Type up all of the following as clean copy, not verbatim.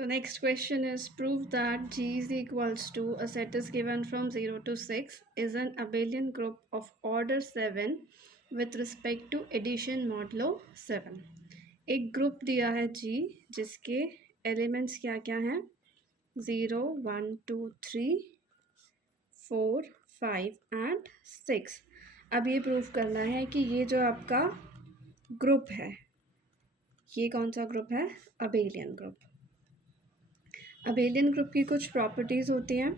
So next question is prove that G is equals to a set is given from 0 to 6 is an abelian group of order 7 with respect to addition modulo 7. एक group दिया है G जिसके elements क्या क्या हैं 0 1 2 3 4 5 and 6. अब ये prove करना है कि ये जो आपका ग्रुप है ये कौन सा ग्रुप है अबेलियन ग्रुप. अबेलियन ग्रुप की कुछ प्रॉपर्टीज़ होती हैं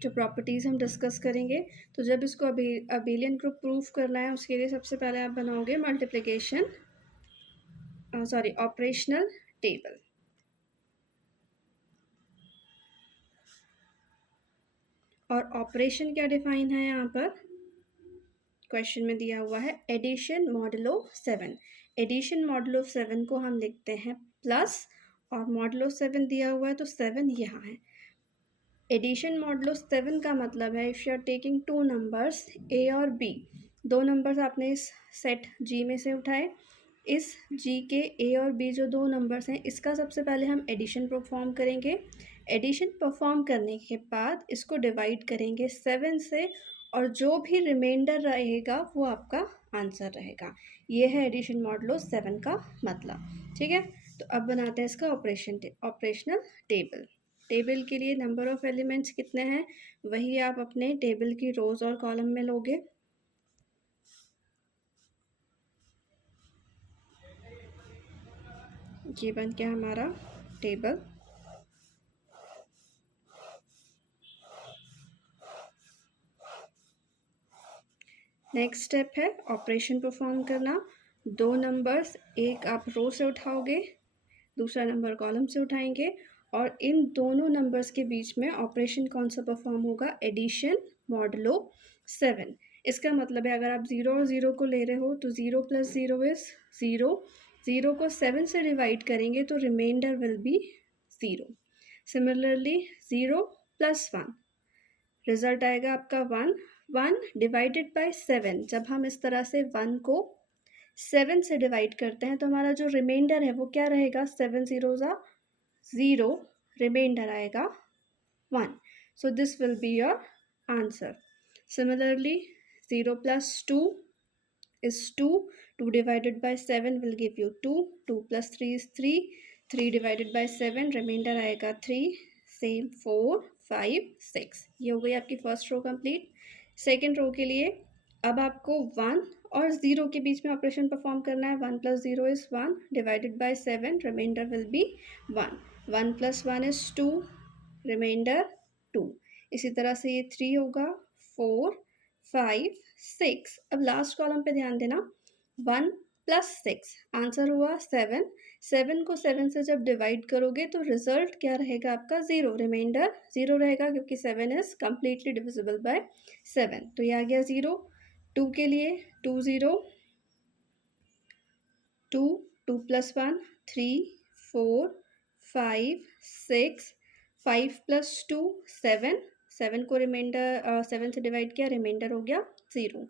जो प्रॉपर्टीज़ हम डिस्कस करेंगे. तो जब इसको अबेलियन ग्रुप प्रूफ करना है उसके लिए सबसे पहले आप बनाओगे मल्टीप्लिकेशन ऑपरेशनल टेबल. और ऑपरेशन क्या डिफाइन है यहाँ पर क्वेश्चन में दिया हुआ है एडिशन मॉडुलो 7. एडिशन मॉडुलो 7 को हम लिखते हैं प्लस और मॉडुलो 7 दिया हुआ है तो 7 यहाँ है. एडिशन मॉडुलो 7 का मतलब है if you are taking two numbers a और बी, दो नंबर्स आपने इस सेट जी में से उठाए, इस जी के ए और बी जो दो नंबर्स हैं इसका सबसे पहले हम एडिशन परफॉर्म करेंगे. एडिशन परफॉर्म करने के बाद इसको डिवाइड करेंगे 7 से और जो भी रिमाइंडर रहेगा वो आपका आंसर रहेगा. ये है एडिशन मॉडुलो 7 का मतलब. ठीक है, तो अब बनाते हैं इसका ऑपरेशनल टेबल. टेबल के लिए नंबर ऑफ एलिमेंट्स कितने हैं वही आप अपने टेबल की रोज और कॉलम में लोगे. ये बन गया हमारा टेबल. नेक्स्ट स्टेप है ऑपरेशन परफॉर्म करना. दो नंबर्स एक आप रो से उठाओगे दूसरा नंबर कॉलम से उठाएंगे और इन दोनों नंबर्स के बीच में ऑपरेशन कौन सा परफॉर्म होगा एडिशन मॉडुलो 7. इसका मतलब है अगर आप 0 और 0 को ले रहे हो तो 0 + 0 इज़ 0. 0 को 7 से डिवाइड करेंगे तो remainder will be 0. Similarly 0 + 1 result आएगा आपका 1. 1 डिवाइडेड बाय 7 जब हम इस तरह से 1 को 7 से डिवाइड करते हैं तो हमारा जो रिमाइंडर है वो क्या रहेगा 7 0s are 0, रिमाइंडर आएगा 1. So this will be your answer. Similarly 0 + 2 is 2. 2 divided by 7 will give you 2. 2 + 3 is 3. 3 divided by 7 reminder आएगा 3. सेम 4 5 6. ये हो गई आपकी first row complete. Second row के लिए अब आपको 1 और 0 के बीच में ऑपरेशन परफॉर्म करना है. 1 + 0 is 1 divided by 7 remainder will be 1. 1 + 1 is 2 remainder 2. इसी तरह से ये 3 होगा 4 5 6. अब लास्ट कॉलम पे ध्यान देना 1 + 6 आंसर हुआ 7. 7 को 7 से जब डिवाइड करोगे तो रिजल्ट क्या रहेगा आपका 0, रिमाइंडर 0 रहेगा क्योंकि 7 इज़ कम्प्लीटली डिविजिबल बाय 7. तो ये आ गया 0. 2 के लिए 2 0 2 2 + 1 3 4 5 6 5 + 2 7. 7 को रिमाइंडर 7 से डिवाइड किया रिमाइंडर हो गया 0.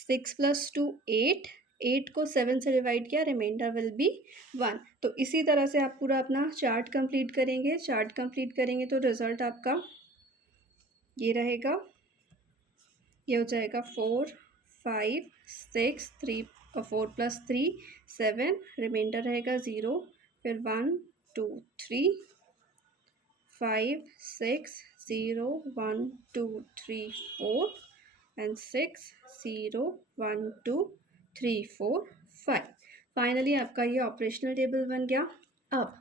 6 + 2 8. 8 को 7 से डिवाइड किया रिमाइंडर विल बी 1. तो इसी तरह से आप पूरा अपना चार्ट कंप्लीट करेंगे. चार्ट कंप्लीट करेंगे तो रिजल्ट आपका ये रहेगा. ये हो जाएगा 4 5 6 3 4 + 3 7. रिमाइंडर रहेगा 0. फिर 1 2 3 5 6 0 1 2 3 4 and 6 0 1 2 3 4 5. फाइनली आपका ये ऑपरेशनल टेबल बन गया. अब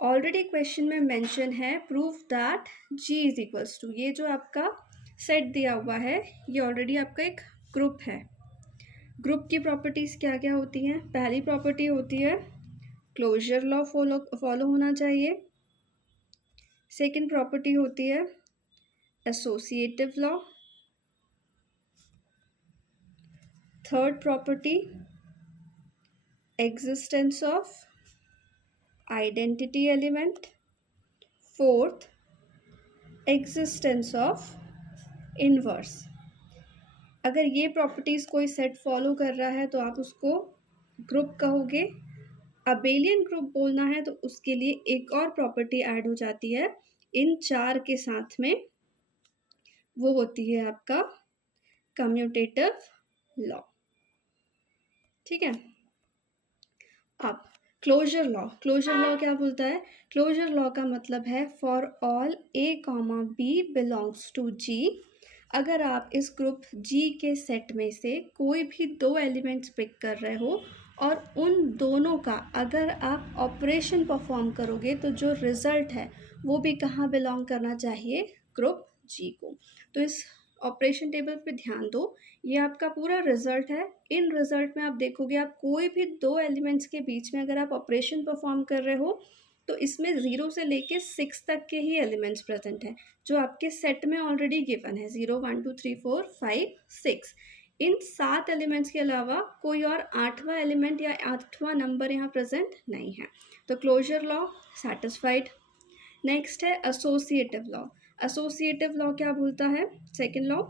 ऑलरेडी क्वेश्चन में मेंशन है proof that G is equals to, ये जो आपका सेट दिया हुआ है ये ऑलरेडी आपका एक ग्रुप है. ग्रुप की प्रॉपर्टीज़ क्या क्या होती हैं. पहली प्रॉपर्टी होती है क्लोजर लॉ फॉलो होना चाहिए. सेकंड प्रॉपर्टी होती है associative law. Third property existence of identity element. Fourth existence of inverse. अगर ये प्रॉपर्टीज़ कोई सेट फॉलो कर रहा है तो आप उसको ग्रुप कहोगे. अबेलियन ग्रुप बोलना है तो उसके लिए एक और प्रॉपर्टी ऐड हो जाती है इन 4 के साथ में, वो होती है आपका कम्यूटेटिव लॉ। ठीक है, अब क्लोजर लॉ क्या बोलता है? क्लोजर लॉ का मतलब है for all a comma b belongs to G, अगर आप इस ग्रुप जी के सेट में से कोई भी 2 एलिमेंट्स पिक कर रहे हो और उन दोनों का अगर आप ऑपरेशन परफॉर्म करोगे तो जो रिजल्ट है वो भी कहाँ बिलोंग करना चाहिए? ग्रुप जी को। तो इस ऑपरेशन टेबल पे ध्यान दो, ये आपका पूरा रिजल्ट है। इन रिजल्ट में आप देखोगे आप कोई भी 2 एलिमेंट्स के बीच में अगर आप ऑपरेशन परफॉर्म कर रहे हो तो इसमें 0 से लेके 6 तक के ही एलिमेंट्स प्रेजेंट हैं जो आपके सेट में ऑलरेडी गिवन है, 0 1 2 3 4 5 6। इन 7 एलिमेंट्स के अलावा कोई और 8वां एलिमेंट या 8वां नंबर यहाँ प्रेजेंट नहीं है। तो क्लोजर लॉ सेटिस्फाइड। नेक्स्ट है एसोसिएटिव लॉ। एसोसिएटिव लॉ क्या बोलता है? Second law,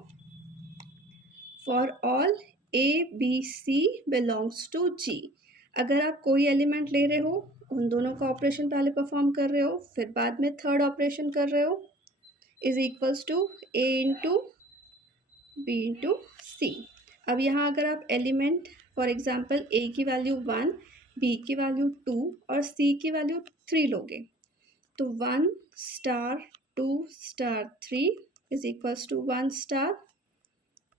for all a b c belongs to G, अगर आप कोई एलिमेंट ले रहे हो, उन दोनों का ऑपरेशन पहले परफॉर्म कर रहे हो, फिर बाद में थर्ड ऑपरेशन कर रहे हो, is equals to a into b into c. अब यहाँ अगर आप एलिमेंट फॉर एग्जाम्पल ए की वैल्यू 1, बी की वैल्यू 2 और सी की वैल्यू 3 लोगे तो 1 star 2 star 3 is equals to 1 star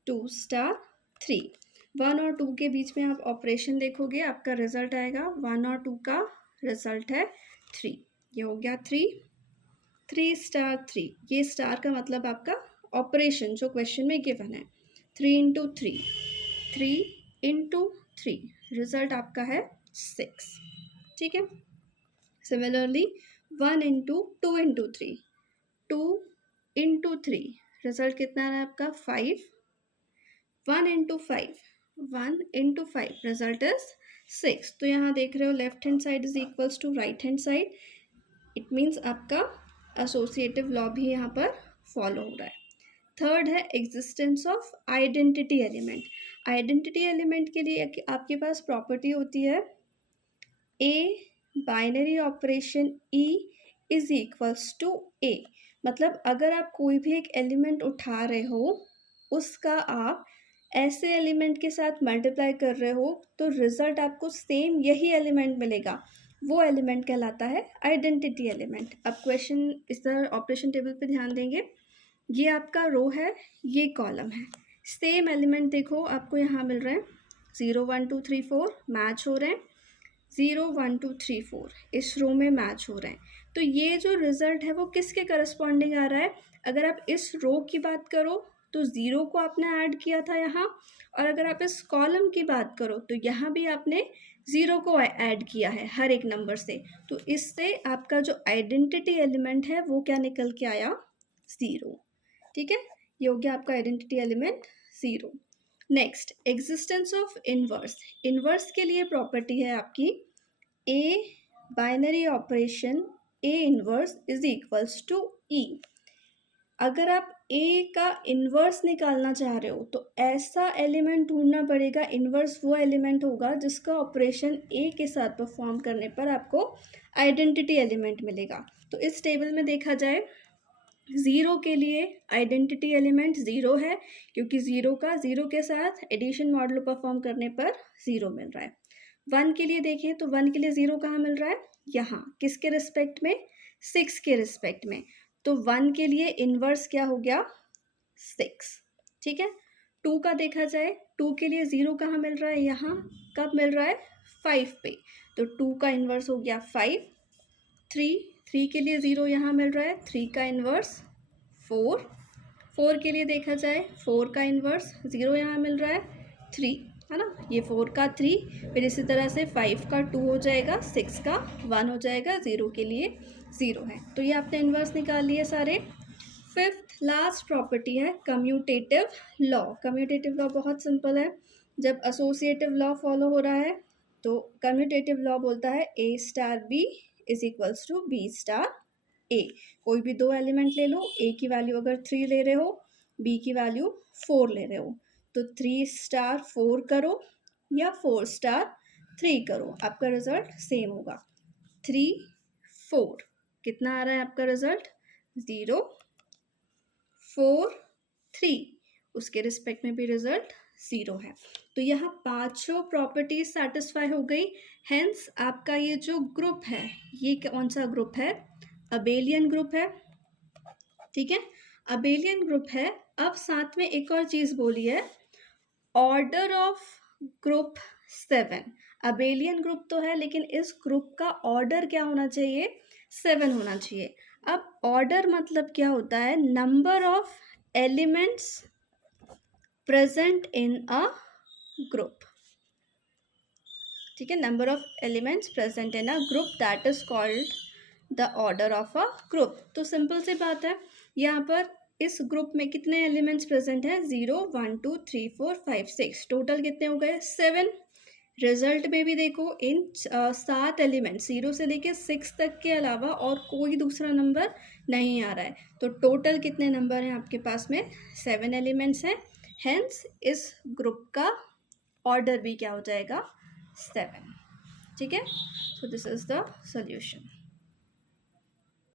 2 star 3। 1 और 2 के बीच में आप ऑपरेशन देखोगे, आपका रिजल्ट आएगा 1 और 2 का रिजल्ट है 3। ये हो गया 3 स्टार 3। ये स्टार का मतलब आपका ऑपरेशन जो क्वेश्चन में गिवन है, 3 इंटू 3, 3 इंटू 3, रिजल्ट आपका है 6। ठीक है, similarly 1 into 2 into 3, 2 into 3, result कितना है आपका 5। 1 इंटू 5, 1 इंटू 5, रिजल्ट इज 6। तो यहाँ देख रहे हो left hand side is equals to right hand side, it means आपका एसोसिएटिव लॉ भी यहाँ पर फॉलो हो रहा है। थर्ड है existence of identity element. Identity element के लिए आपके पास प्रॉपर्टी होती है a binary operation e is equals to a, मतलब अगर आप कोई भी एक एलिमेंट उठा रहे हो उसका आप ऐसे एलिमेंट के साथ मल्टीप्लाई कर रहे हो तो रिजल्ट आपको सेम यही एलिमेंट मिलेगा, वो एलिमेंट कहलाता है आइडेंटिटी एलिमेंट। अब क्वेश्चन इस तरह ऑपरेशन टेबल पे ध्यान देंगे, ये आपका रो है, ये कॉलम है, सेम एलिमेंट देखो आपको यहाँ मिल रहे हैं, 0 1 2 3 4 मैच हो रहे हैं, 0 1 2 3 4 इस रो में मैच हो रहे हैं। तो ये जो रिजल्ट है वो किसके करस्पॉन्डिंग आ रहा है? अगर आप इस रो की बात करो तो 0 को आपने ऐड किया था यहाँ, और अगर आप इस कॉलम की बात करो तो यहाँ भी आपने 0 को ऐड किया है हर एक नंबर से। तो इससे आपका जो आइडेंटिटी एलिमेंट है वो क्या निकल के आया? 0। ठीक है, ये हो गया आपका identity element 0। Next existence of inverse. Inverse के लिए प्रॉपर्टी है आपकी a binary operation a inverse is equals to e. अगर आप ए का इन्वर्स निकालना चाह रहे हो तो ऐसा एलिमेंट ढूंढना पड़ेगा, इन्वर्स वो एलिमेंट होगा जिसका ऑपरेशन ए के साथ परफॉर्म करने पर आपको आइडेंटिटी एलिमेंट मिलेगा। तो इस टेबल में देखा जाए 0 के लिए आइडेंटिटी एलिमेंट 0 है क्योंकि 0 के साथ एडिशन मॉडुलो परफॉर्म करने पर 0 मिल रहा है। 1 के लिए देखें तो 1 के लिए 0 कहाँ मिल रहा है? यहाँ, किसके रिस्पेक्ट में? 6 के रिस्पेक्ट में। तो 1 के लिए इन्वर्स क्या हो गया? 6। ठीक है, 2 का देखा जाए, 2 के लिए 0 कहाँ मिल रहा है? यहाँ, कब मिल रहा है? 5 पे, तो 2 का इन्वर्स हो गया 5। 3 के लिए 0 यहाँ मिल रहा है, 3 का इन्वर्स 4। 4 के लिए देखा जाए, 4 का इन्वर्स 0 यहाँ मिल रहा है 3, है ना, ये 4 का 3, फिर इसी तरह से 5 का 2 हो जाएगा, 6 का 1 हो जाएगा, 0 के लिए 0 है। तो ये आपने इन्वर्स निकाल लिए सारे। फिफ्थ लास्ट प्रॉपर्टी है कम्यूटेटिव लॉ। कम्यूटेटिव लॉ बहुत सिंपल है, जब एसोसिएटिव लॉ फॉलो हो रहा है तो कम्यूटेटिव लॉ बोलता है a star b is equals to b star a. कोई भी 2 एलिमेंट ले लो, ए की वैल्यू अगर 3 ले रहे हो, बी की वैल्यू 4 ले रहे हो, तो 3 स्टार 4 करो या 4 स्टार 3 करो, आपका रिजल्ट सेम होगा। 3 4 कितना आ रहा है आपका रिजल्ट? 0 4 3, उसके रिस्पेक्ट में भी रिजल्ट 0 है। तो यहाँ पांचों प्रॉपर्टीज सेटिस्फाई हो गई। हेंस आपका ये जो ग्रुप है, ये कौन सा ग्रुप है? अबेलियन ग्रुप है। ठीक है, अबेलियन ग्रुप है। अब साथ में एक और चीज बोली है, order of group 7। Abelian group तो है, लेकिन इस ग्रुप का ऑर्डर क्या होना चाहिए? 7 होना चाहिए। अब ऑर्डर मतलब क्या होता है? Number of elements present in a group. ठीक है, number of elements present in a group, that is called the order of a group. तो सिंपल सी बात है, यहाँ पर इस ग्रुप में कितने एलिमेंट्स प्रेजेंट हैं? 0 1 2 3 4 5 6, टोटल कितने हो गए? 7। रिजल्ट में भी देखो, इन 7 एलिमेंट्स 0 से लेके 6 तक के अलावा और कोई दूसरा नंबर नहीं आ रहा है। तो टोटल कितने नंबर हैं आपके पास में? 7 एलिमेंट्स हैं। हेंस इस ग्रुप का ऑर्डर भी क्या हो जाएगा? 7। ठीक है, so this is the solution.